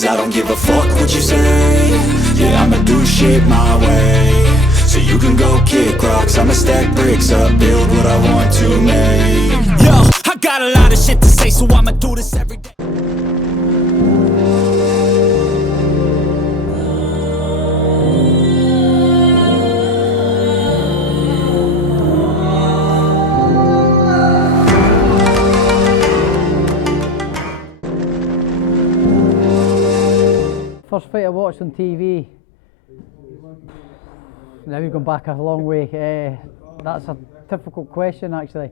'cause I don't give a fuck what you say. Yeah, I'ma do shit my way. So you can go kick rocks, I'ma stack bricks up, build what I want to make. Yo, I got a lot of shit to say, so I'ma do this every day. First fight I watched on TV, now we've gone back a long way. That's a difficult question actually.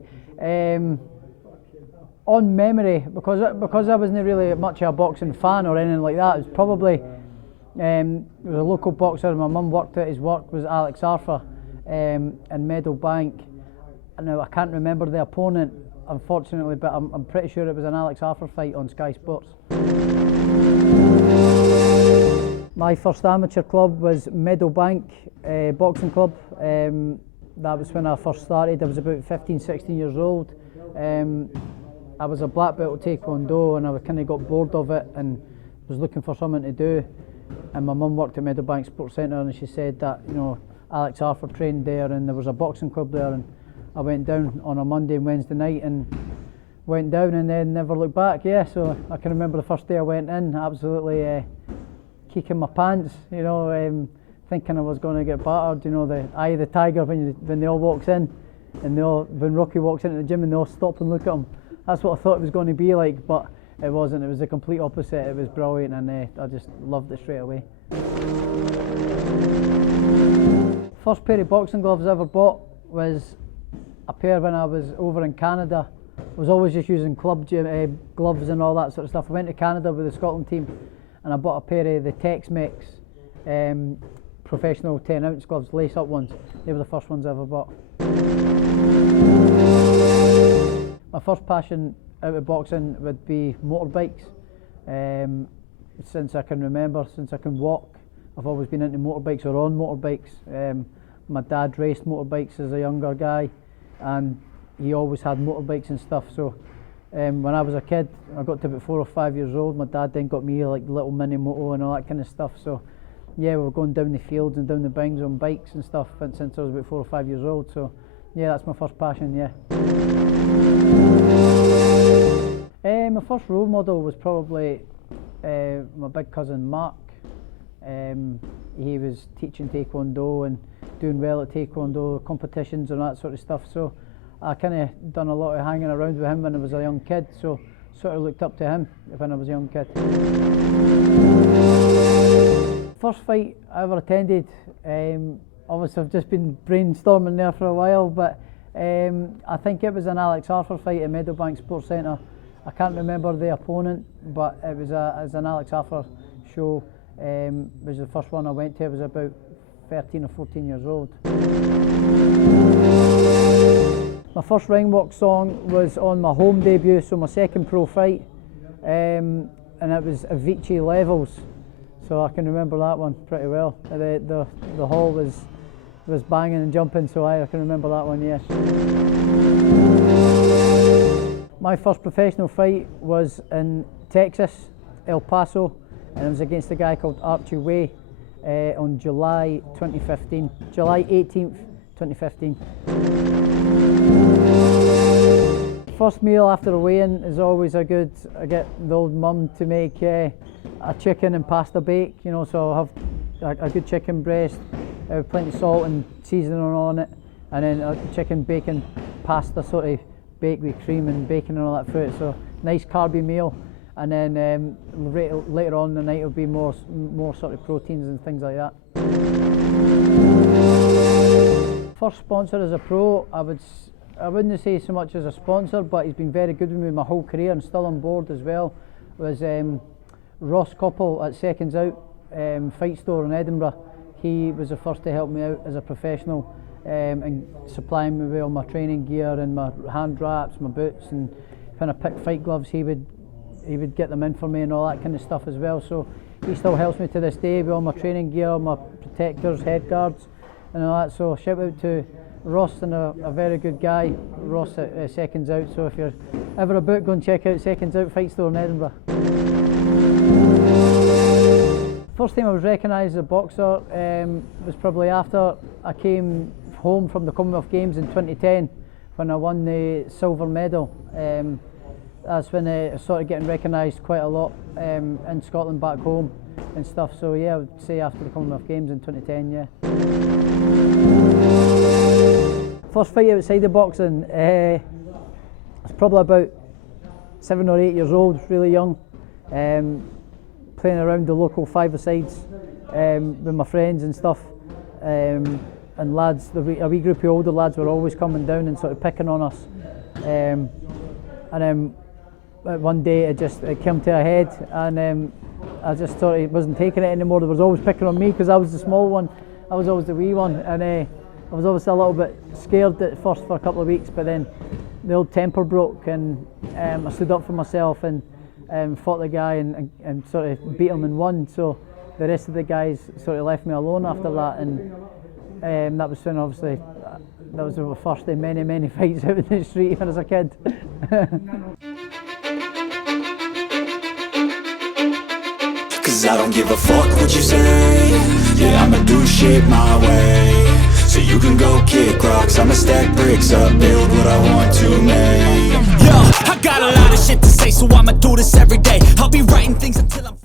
On memory, because I wasn't really much of a boxing fan or anything like that, it was probably there was a local boxer my mum worked at. His work was Alex Arthur in Meadowbank. Now I can't remember the opponent unfortunately, but I'm pretty sure it was an Alex Arthur fight on Sky Sports. My first amateur club was Meadowbank Boxing Club. That was when I first started. I was about 15, 16 years old. I was a black belt at Taekwondo and I kind of got bored of it and was looking for something to do. And my mum worked at Meadowbank Sports Centre and she said that, you know, Alex Arthur trained there and there was a boxing club there, and I went down on a Monday and Wednesday night and went down and then never looked back. Yeah, so I can remember the first day I went in, absolutely kicking my pants, you know, thinking I was going to get battered. You know, the eye of the tiger when they all walks in, and when Rocky walks into the gym and they all stop and look at him. That's what I thought it was going to be like, but it wasn't. It was the complete opposite. It was brilliant, and I just loved it straight away. First pair of boxing gloves I ever bought was a pair when I was over in Canada. I was always just using club gym, gloves and all that sort of stuff. I went to Canada with the Scotland team and I bought a pair of the Tex-Mex professional 10-ounce gloves, lace-up ones. They were the first ones I ever bought. My first passion out of boxing would be motorbikes. Since I can remember, since I can walk, I've always been into motorbikes or on motorbikes. My dad raced motorbikes as a younger guy, and he always had motorbikes and stuff. So when I was a kid, I got to about 4 or 5 years old, my dad then got me like little mini moto and all that kind of stuff. So yeah, we were going down the fields and down the bings on bikes and stuff since I was about 4 or 5 years old. So yeah, that's my first passion, yeah. My first role model was probably my big cousin Mark. He was teaching Taekwondo and doing well at Taekwondo competitions and that sort of stuff. So I kind of done a lot of hanging around with him when I was a young kid, so sort of looked up to him when I was a young kid. First fight I ever attended, obviously I've just been brainstorming there for a while, but I think it was an Alex Arthur fight at Meadowbank Sports Centre. I can't remember the opponent, but it was an Alex Arthur show. It was the first one I went to. I was about 13 or 14 years old. My first ring walk song was on my home debut, so my second pro fight, and it was Avicii Levels. So I can remember that one pretty well. The hall was banging and jumping, so I can remember that one, yes. My first professional fight was in Texas, El Paso, and it was against a guy called Archie Way on July 2015, July 18th, 2015. First meal after a weigh-in is always a good, I get the old mum to make a chicken and pasta bake, you know, so I'll have a good chicken breast, plenty of salt and seasoning on it, and then a chicken bacon pasta sort of baked with cream and bacon and all that through it, so nice carby meal. And then later on in the night it'll be more sort of proteins and things like that. First sponsor as a pro, I wouldn't say so much as a sponsor, but he's been very good with me my whole career and still on board as well, was Ross Koppel at Seconds Out Fight Store in Edinburgh. He was the first to help me out as a professional and supplying me with all my training gear and my hand wraps, my boots, and when I picked fight gloves he would get them in for me and all that kind of stuff as well. So he still helps me to this day with all my training gear, my protectors, head guards and all that. So shout out to Ross, and a very good guy, Ross at Seconds Out. So if you're ever about, go and check out Seconds Out Fight Store in Edinburgh. First time I was recognised as a boxer was probably after I came home from the Commonwealth Games in 2010 when I won the silver medal. That's when I started getting recognised quite a lot in Scotland back home and stuff. So yeah, I would say after the Commonwealth Games in 2010, yeah. First fight outside of boxing, I was probably about 7 or 8 years old, really young. Playing around the local five-a-sides with my friends and stuff. And lads, a wee group of older lads were always coming down and sort of picking on us. And then one day it came to a head, and I just thought it wasn't taking it anymore. They was always picking on me because I was the small one. I was always the wee one, and I was obviously a little bit scared at first for a couple of weeks, but then the old temper broke, and I stood up for myself and fought the guy and sort of beat him and won. So the rest of the guys sort of left me alone after that, and that was when obviously that was the first of many fights out in the street even as a kid. Cause I don't give a fuck what you say. Yeah, I'ma do shit my way. So you can go kick rocks, I'ma stack bricks up, build what I want to make. Yo, I got a lot of shit to say, so I'ma do this every day. I'll be writing things until I'm